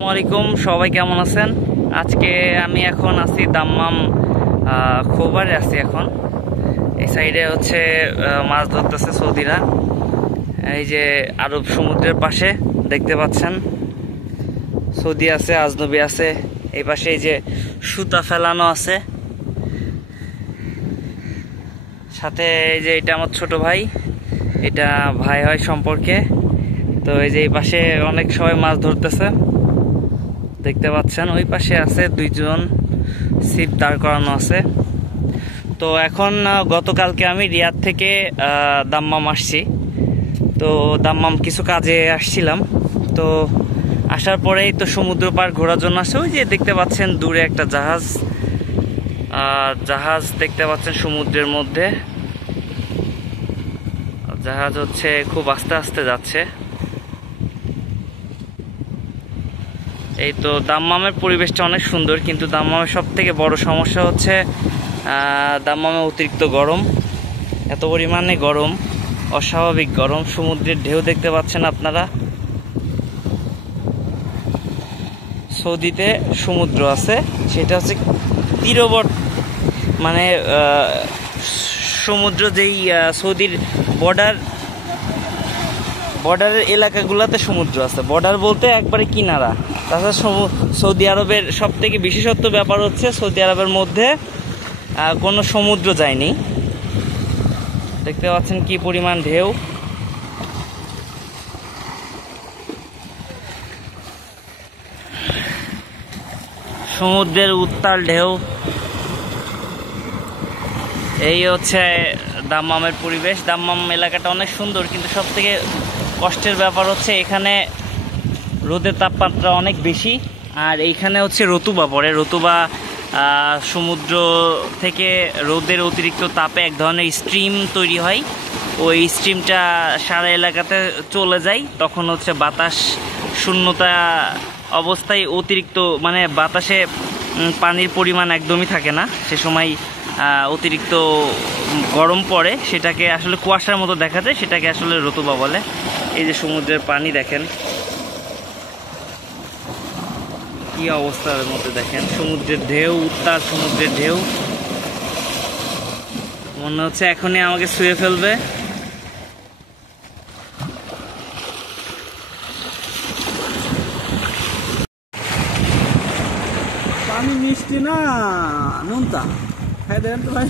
আসসালামাইকুম, সবাই কেমন আছেন? আজকে আমি এখন আছি দাম্মাম খোবারে আছি। এখন এই সাইডে হচ্ছে মাছ ধরতেছে সৌদিরা। এই যে আরব সমুদ্রের পাশে দেখতে পাচ্ছেন সৌদি আছে, আজনবী আছে। এই পাশে এই যে সুতা ফেলানো আছে, সাথে এই যে এটা আমার ছোট ভাই, এটা ভাই হয় সম্পর্কে। তো এই যে এই পাশে অনেক সবাই মাছ ধরতেছে দেখতে পাচ্ছেন। ওই পাশে আছে দুইজন ছিপ দাঁড় করানো আছে। তো এখন গতকালকে আমি রিয়াদ থেকে দাম্মাম আসছি। তো দাম্মাম কিছু কাজে আসছিলাম। তো আসার পরেই তো সমুদ্র পার ঘোরার জন্য আসছে। ওই যে দেখতে পাচ্ছেন দূরে একটা জাহাজ দেখতে পাচ্ছেন সমুদ্রের মধ্যে। জাহাজ হচ্ছে খুব আস্তে আস্তে যাচ্ছে। এই তো দাম্মামের পরিবেশটা অনেক সুন্দর, কিন্তু দাম্মামের সব থেকে বড় সমস্যা হচ্ছে দাম্মামে অতিরিক্ত গরম, এত পরিমাণে গরম, অস্বাভাবিক গরম। সমুদ্রের ঢেউ দেখতে পাচ্ছেন আপনারা। সৌদিতে সমুদ্র আছে, সেটা হচ্ছে তীরবর্তী, মানে সমুদ্র যেই সৌদির বর্ডারের এলাকাগুলোতে সমুদ্র আছে। বর্ডার বলতে একবারে কিনারা। তাছাড়া সৌদি আরবের সব থেকে বিশেষত্ব ব্যাপার হচ্ছে সৌদি আরবের মধ্যে কোনো সমুদ্র যায়নি। দেখতে পাচ্ছেন কি পরিমাণ ঢেউ। সমুদ্রের উত্তাল ঢেউ। এই হচ্ছে দাম্মামের পরিবেশ। দাম্মাম এলাকাটা অনেক সুন্দর, কিন্তু সব থেকে কষ্টের ব্যাপার হচ্ছে এখানে রোদের তাপমাত্রা অনেক বেশি। আর এইখানে হচ্ছে রতুবা পড়ে। রতুবা সমুদ্র থেকে রোদের অতিরিক্ত তাপে এক ধরনের স্ট্রিম তৈরি হয়। ওই স্ট্রিমটা সারা এলাকাতে চলে যায়। তখন হচ্ছে বাতাস শূন্যতা অবস্থায় অতিরিক্ত, মানে বাতাসে পানির পরিমাণ একদমই থাকে না। সে সময় অতিরিক্ত গরম পড়ে, সেটাকে আসলে কুয়াশার মতো দেখা যায়, সেটাকে আসলে রতুবা বলে। এই যে সমুদ্রের পানি দেখেন কি অবস্থার মধ্যে, দেখেন সমুদ্রের ঢেউ, উত্তাল সমুদ্রের ঢেউ। মনে হচ্ছে এখনই আমাকে ছুঁয়ে ফেলবে। পানি মিষ্টি না নোনতা, খাই দেন তো ভাই।